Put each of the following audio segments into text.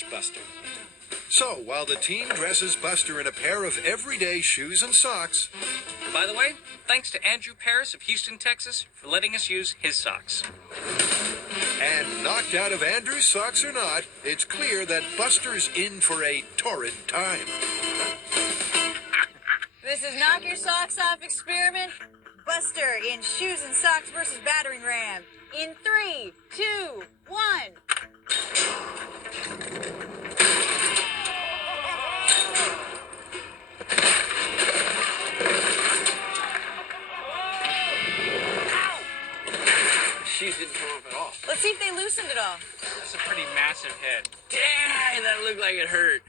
match Buster. So, while the team dresses Buster in a pair of everyday shoes and socks... By the way, thanks to Andrew Paris of Houston, Texas, for letting us use his socks. And knocked out of Andrew's socks or not, it's clear that Buster's in for a torrid time. This is Knock Your Socks Off experiment. Buster in shoes and socks versus battering ram. In 3, 2, 1. Shoes didn't come off at all. Let's see if they loosened it all. That's a pretty massive hit. Dang, that looked like it hurt.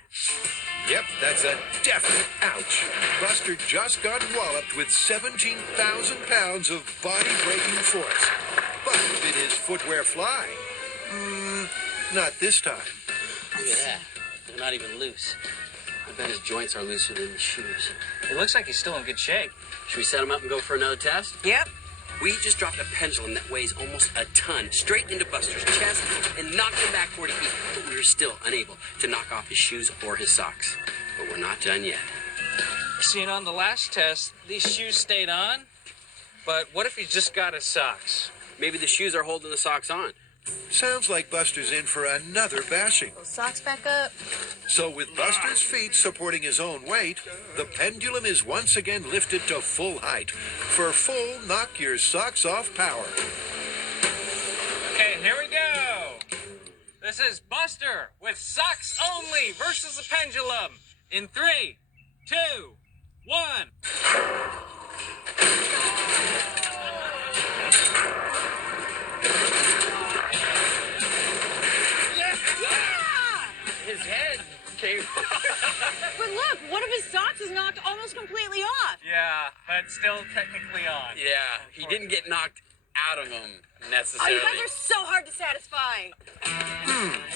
Yep, that's a definite ouch. Buster just got walloped with 17,000 pounds of body-breaking force. But did his footwear fly? Not this time. Look at that. They're not even loose. I bet his joints are looser than the shoes. It looks like he's still in good shape. Should we set him up and go for another test? Yep. We just dropped a pendulum that weighs almost a ton straight into Buster's chest and knocked him back 40 feet. But we were still unable to knock off his shoes or his socks. But we're not done yet. Seen on the last test, these shoes stayed on. But what if he just got his socks? Maybe the shoes are holding the socks on. Sounds like Buster's in for another bashing. Those socks back up. So with Buster's feet supporting his own weight, the pendulum is once again lifted to full height for full knock your socks off power. Okay, here we go. This is Buster with socks only versus the pendulum. In 3, 2, 1. His head came. But look, one of his socks is knocked almost completely off. Yeah, but still technically on. Yeah, he didn't get knocked out of him Oh, necessarily. you guys are so hard to satisfy.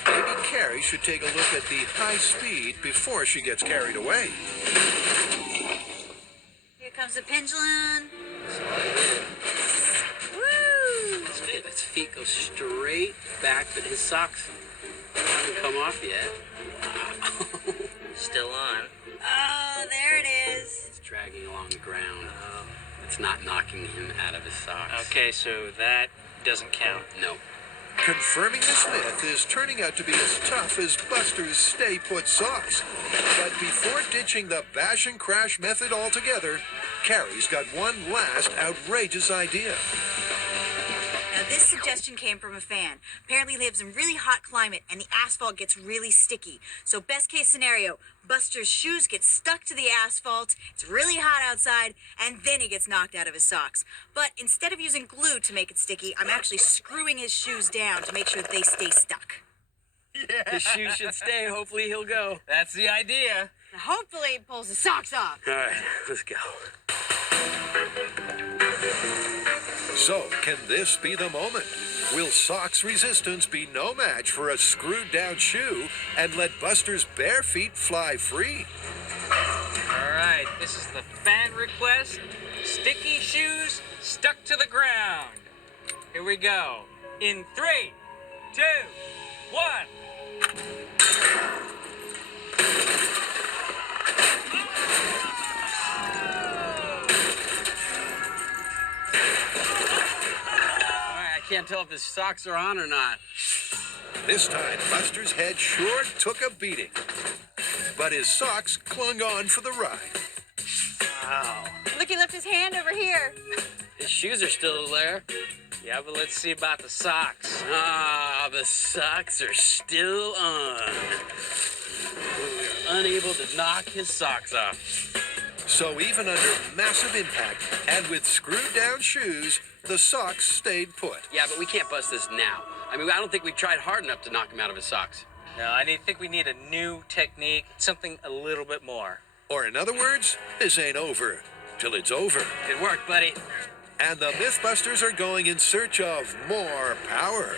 Maybe Carrie should take a look at the high speed before she gets carried away. Here comes the pendulum. Woo! Look at his feet go straight back, but his socks haven't come off yet. Still on. Oh, there it is. It's dragging along the ground. It's not knocking him out of his socks. Okay, so that doesn't count. No. Confirming this myth is turning out to be as tough as Buster's stay-put socks. But before ditching the bash and crash method altogether, Carrie's got one last outrageous idea. Now, this suggestion came from a fan. Apparently, he lives in really hot climate, and the asphalt gets really sticky. So, best case scenario, Buster's shoes get stuck to the asphalt, it's really hot outside, and then he gets knocked out of his socks. But instead of using glue to make it sticky, I'm actually screwing his shoes down to make sure that they stay stuck. Yeah. His shoes should stay. Hopefully he'll go. That's the idea. Now, hopefully, he pulls his socks off. All right, let's go. So, can this be the moment? Will Sock's resistance be no match for a screwed-down shoe and let Buster's bare feet fly free? All right, this is the fan request. Sticky shoes stuck to the ground. Here we go. In 3, 2, 1. I can't tell if his socks are on or not. This time, Buster's head sure took a beating. But his socks clung on for the ride. Wow. Look, he left his hand over here. His shoes are still there. Yeah, but let's see about the socks. Ah, the socks are still on. We're unable to knock his socks off. So even under massive impact and with screwed-down shoes, the socks stayed put. Yeah, but we can't bust this now. I mean, I don't think we tried hard enough to knock him out of his socks. No, think we need a new technique, something a little bit more. Or in other words, this ain't over till it's over. Good work, buddy. And the Mythbusters are going in search of more power.